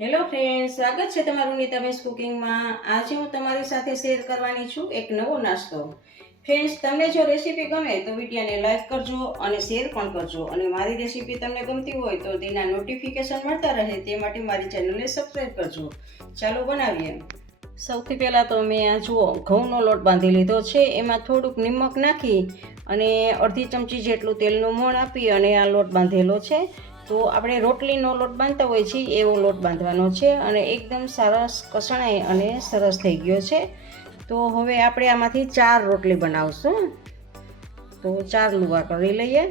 Hello friend સ્વાગત છે તમારું નીતાબેસ કુકિંગમાં આજે હું તમારી સાથે શેર કરવાની છું એક નવો નાસ્તો. ફ્રેન્ડ્સ તમને જો રેસીપી ગમે તો વિડીયોને લાઈક કરજો અને શેર પણ કરજો. અને મારી રેસીપી તમને ગમતી હોય તો તેના નોટિફિકેશન મળતા રહે તે માટે મારી ચેનલને સબસ્ક્રાઈબ કરજો. ચાલો બનાવીએ. સૌથી પહેલાં તો મેં આ જુઓ, ઘઉંનો લોટ બાંધી લીધો છે. એમાં થોડુંક નિમક નાખી અને અડધી ચમચી જેટલું તેલનું મોણ આપી અને આ લોટ બાંધેલો છે. તો આપણે રોટલીનો લોટ બાંધતા હોય છીએ, એવો લોટ બાંધવાનો છે અને એકદમ સરસ કસણાય અને સરસ થઈ ગયો છે. તો હવે આપણે આમાંથી ચાર રોટલી બનાવશું. તો ચાર લુવા કરી લઈએ.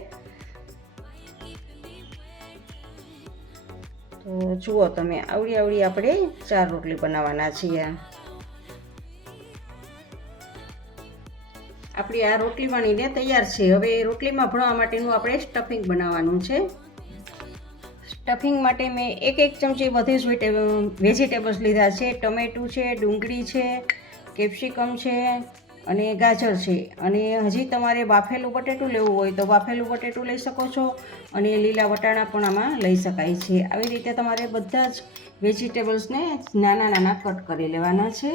તો જુઓ તમે, આવડી આવડી આપણે ચાર રોટલી બનાવવાના છીએ. આપણી આ રોટલી બનીને તૈયાર છે. હવે રોટલીમાં ભણવા માટેનું આપણે સ્ટફિંગ બનાવવાનું છે. સ્ટફિંગ માટે મેં એક એક ચમચી બધી જ વેજીટેબલ્સ લીધા છે. ટમેટું છે, ડુંગળી છે કેપ્સિકમ છે અને ગાજર છે. અને હજી તમારે બાફેલું બટેટું લેવું હોય તો બાફેલું બટેટું લઈ શકો છો અને લીલા વટાણા પણ આમાં લઈ શકાય છે. આવી રીતે તમારે બધા જ વેજીટેબલ્સને નાના નાના કટ કરી લેવાના છે.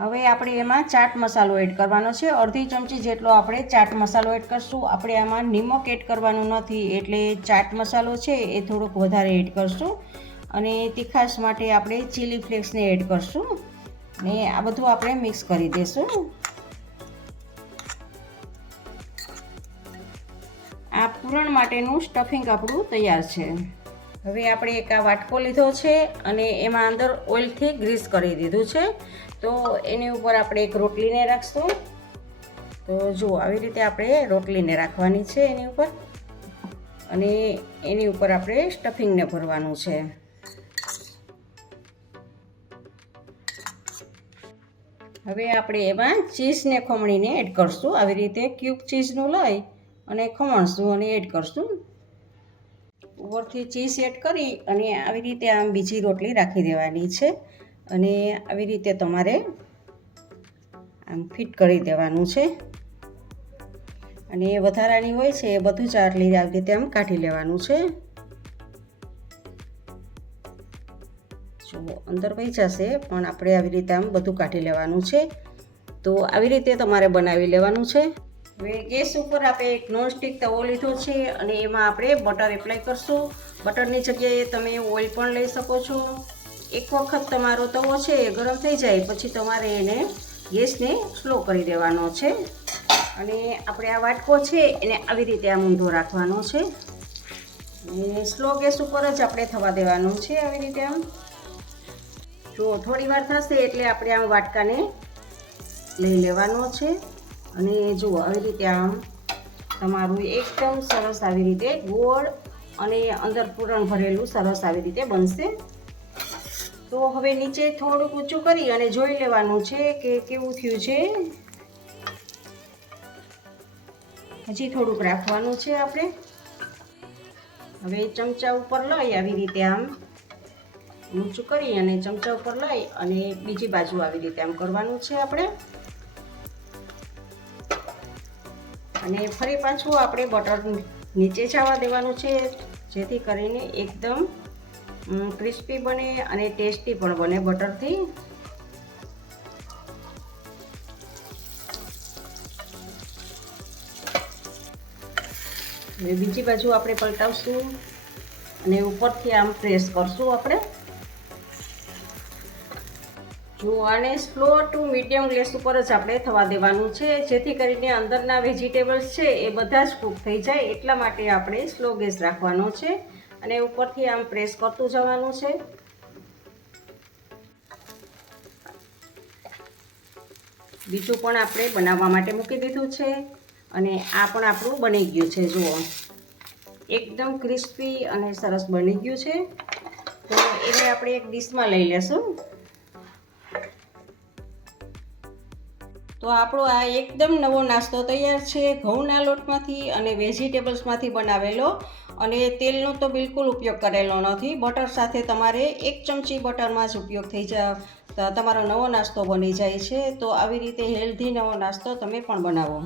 હવે આપણે એમાં ચાટ મસાલો એડ કરવાનો છે. અડધી ચમચી જેટલો આપણે ચાટ મસાલો એડ કરશું. આપણે આમાં નિમક એડ કરવાનું નથી, એટલે ચાટ મસાલો છે એ થોડોક વધારે એડ કરશું. અને તીખાશ માટે આપણે ચીલી ફ્લેક્સને એડ કરશું. ને આ બધું આપણે મિક્સ કરી દઈશું આ પૂરણ માટેનું સ્ટફિંગ આપણું તૈયાર છે. હવે આપણે એક આ વાટકો લીધો છે અને એમાં અંદર ઓઇલથી ગ્રીસ કરી દીધું છે. તો એની ઉપર આપણે એક રોટલીને રાખશું. તો જુઓ આવી રીતે આપણે રોટલીને રાખવાની છે એની ઉપર. અને એની ઉપર આપણે સ્ટફિંગને ભરવાનું છે. હવે આપણે એમાં ચીઝને ખમણીને એડ કરશું. આવી રીતે ક્યુબ ચીઝનું લઈ અને ખમણશું અને એડ કરશું. ઉપરથી ચીઝ એડ કરી અને આવી રીતે આમ બીજી રોટલી રાખી દેવાની છે. અને આવી રીતે તમારે આમ ફિટ કરી દેવાનું છે. અને એ વધારાની હોય છે એ બધું જ આટલી આવી રીતે આમ કાઢી લેવાનું છે. જો અંદર વહી જશે, પણ આપણે આવી રીતે આમ બધું કાઢી લેવાનું છે. તો આવી રીતે તમારે બનાવી લેવાનું છે. હવે ગેસ ઉપર આપણે એક નોનસ્ટિક તવો લીધો છે અને એમાં આપણે બટર એપ્લાય કરશું. બટરની જગ્યાએ તમે ઓઇલ પણ લઈ શકો છો. એક વખત તમારો તવો છે એ ગરમ થઈ જાય, પછી તમારે એને ગેસને સ્લો કરી દેવાનો છે. અને આપણે આ વાટકો છે એને આવી રીતે આમ ઊંધો રાખવાનો છે. અને સ્લો ગેસ ઉપર જ આપણે થવા દેવાનું છે આવી રીતે આમ. જો થોડી વાર થશે એટલે આપણે આમ વાટકાને લઈ લેવાનો છે. અને જુઓ, આવી રીતે આમ તમારું એકદમ સરસ આવી રીતે ગોળ અને અંદર પૂરણ ભરેલું સરસ આવી રીતે બનશે. તો હવે નીચે થોડુંક ઊંચું કરી અને જોઈ લેવાનું છે કે કેવું થયું છે. હજી થોડુંક રાખવાનું છે આપણે. હવે ચમચા ઉપર લઈ આવી રીતે આમ ઊંચું કરી અને ચમચા ઉપર લઈ અને બીજી બાજુ આવી રીતે આમ કરવાનું છે આપણે. અને ફરી પાછું આપણે બટર નીચે ચાવા દેવાનું છે, જેથી કરીને એકદમ ક્રિસ્પી બને અને ટેસ્ટી પણ બને બટરથી હવે બીજી બાજુ આપણે પલટાવશું અને ઉપરથી આમ પ્રેસ કરશું આપણે. જો આને સ્લો ટુ મીડિયમ ગેસ ઉપર જ આપણે થવા દેવાનું છે. જેથી કરીને અંદરના વેજીટેબલ્સ છે એ બધા જ કૂક થઈ જાય એટલા માટે આપણે સ્લો ગેસ રાખવાનો છે અને ઉપરથી આમ પ્રેસ કરતું જવાનું છે. બીજું પણ આપણે બનાવવા માટે મૂકી દીધું છે અને આ પણ આપણું બની ગયું છે. જુઓ, એકદમ ક્રિસ્પી અને સરસ બની ગયું છે. તો એને આપણે એક ડીશમાં લઈ લેશું. તો આપણો આ એકદમ નવો નાસ્તો તૈયાર છે, ઘઉંના લોટમાંથી અને વેજીટેબલ્સમાંથી બનાવેલો. અને તેલનો તો બિલકુલ ઉપયોગ કરેલો નથી. બટર સાથે તમારે એક ચમચી બટરમાં જ ઉપયોગ થઈ જાય તમારો નવો નાસ્તો બની જાય છે. તો આવી રીતે હેલ્ધી નવો નાસ્તો તમે પણ બનાવો.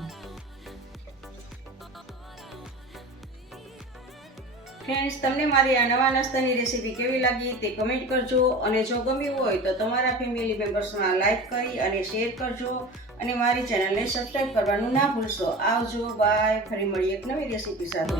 ફ્રેન્ડ્સ, તમને મારી આ નવા નાસ્તાની રેસીપી કેવી લાગી તે કમેન્ટ કરજો. અને જો ગમ્યું હોય તો તમારા ફેમિલી મેમ્બર્સમાં લાઈક કરી અને શેર કરજો. અને મારી ચેનલને સબસ્ક્રાઈબ કરવાનું ના ભૂલશો. આવજો બાય ફરી મળીએ એક નવી રેસીપી સાથે.